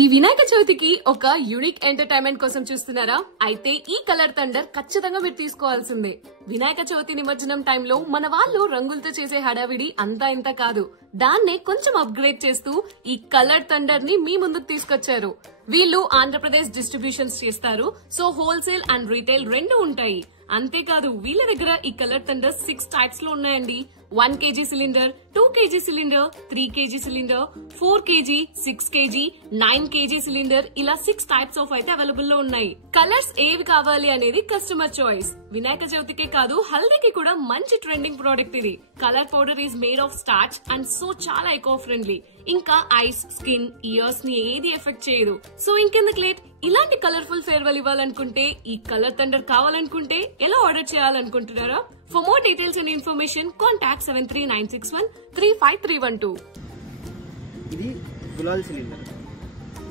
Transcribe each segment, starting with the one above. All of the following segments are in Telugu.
ఈ వినాయక చవితికి ఒక యూనిక్ ఎంటర్టైన్మెంట్ కోసం చూస్తున్నారా? అయితే ఈ కలర్ థండర్ ఖచ్చితంగా మీరు తీసుకోవాల్సిందే. వినాయక చవితి నిమజ్జనం టైంలో మన వాళ్ళు రంగులతో చేసే హడావిడి అంతా ఇంత కాదు. దాన్నే కొంచెం అప్గ్రేడ్ చేస్తూ ఈ కలర్ థండర్ ని మీ ముందుకు తీసుకొచ్చారు. వీళ్ళు ఆంధ్రప్రదేశ్ డిస్ట్రిబ్యూషన్స్ చేస్తారు. సో హోల్సేల్ అండ్ రీటైల్ రెండు ఉంటాయి. అంతేకాదు వీళ్ళ దగ్గర ఈ కలర్ థండర్ 6 టైప్స్ లో ఉన్నాయండి. 1 kg cylinder, 2 kg cylinder, 3 kg cylinder, 4 kg, 6 kg, 9 kg cylinder, ఇలా 6 టైప్స్ ఆఫ్ అయితే అవైలబుల్ లో ఉన్నాయి. కలర్స్ ఏవి కావాలి అనేది కస్టమర్ చాయిస్. వినాయక చవితికే కాదు హల్దీకి కూడా మంచి ట్రెండింగ్ ప్రోడక్ట్ ఇది. Colour powder is made of starch and so చాలా ఎకో ఫ్రెండ్లీ. ఇంకా ఐస్, స్కిన్, ఇయర్స్ ని ఏది ఎఫెక్ట్ చేయదు. సో ఇంకెందుకు లేట్, ఇలాంటి కలర్ఫుల్ ఫేర్వెల్ ఇవ్వాలనుకుంటే, ఈ కలర్ థండర్ కావాలనుకుంటే ఎలా ఆర్డర్ చేయాలనుకుంటున్నారా? For more details and information, contact 7396135312. ఇది gulal cylinder.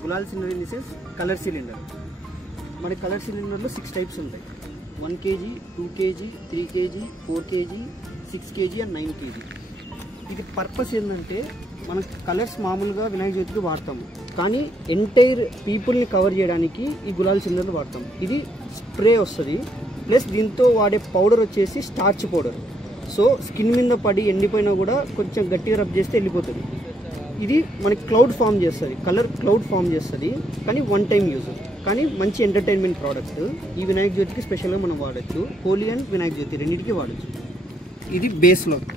Gulal cylinder in the sense colour cylinder. మన కలర్ సిలిండర్లో 6 టైప్స్ ఉంటాయి. 1 kg, 2 kg, 3 kg, 4 kg, 6 kg and 9 kg. ఇది పర్పస్ ఏంటంటే మనం కలర్స్ మామూలుగా వినాయక చవితికి వాడతాము, కానీ ఎంటైర్ పీపుల్ని కవర్ చేయడానికి ఈ గులాల్ సిలిండర్లు వాడతాం. ఇది స్ప్రే వస్తుంది, ప్లస్ దీంతో వాడే పౌడర్ వచ్చేసి స్టార్చ్ పౌడర్. సో స్కిన్ మీద పడి ఎండిపోయినా కూడా కొంచెం గట్టిగా రబ్ చేస్తే వెళ్ళిపోతుంది. ఇది మనకి క్లౌడ్ ఫామ్ చేస్తుంది, కలర్ క్లౌడ్ ఫామ్ చేస్తుంది, కానీ 1 టైం యూజ్, కానీ మంచి ఎంటర్టైన్మెంట్ ప్రోడక్ట్. ఈ వినాయక జ్యోతికి స్పెషల్గా మనం వాడచ్చు. హోలీ అండ్ వినాయక జ్యోతి రెండింటికి వాడచ్చు. ఇది బేస్ లాక్.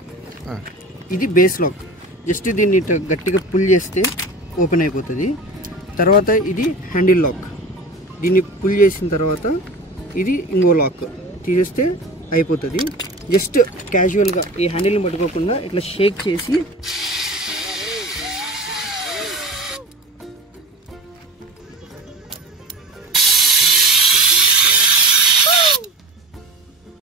ఇది బేస్ లాక్. జస్ట్ దీన్ని గట్టిగా పుల్ చేస్తే ఓపెన్ అయిపోతుంది. తర్వాత ఇది హ్యాండిల్ లాక్. దీన్ని పుల్ చేసిన తర్వాత ఇది ఇంకో లాక్ తీసేస్తే అయిపోతుంది. జస్ట్ క్యాజువల్గా ఈ హ్యాండిల్ని పట్టుకోకుండా ఇట్లా షేక్ చేసి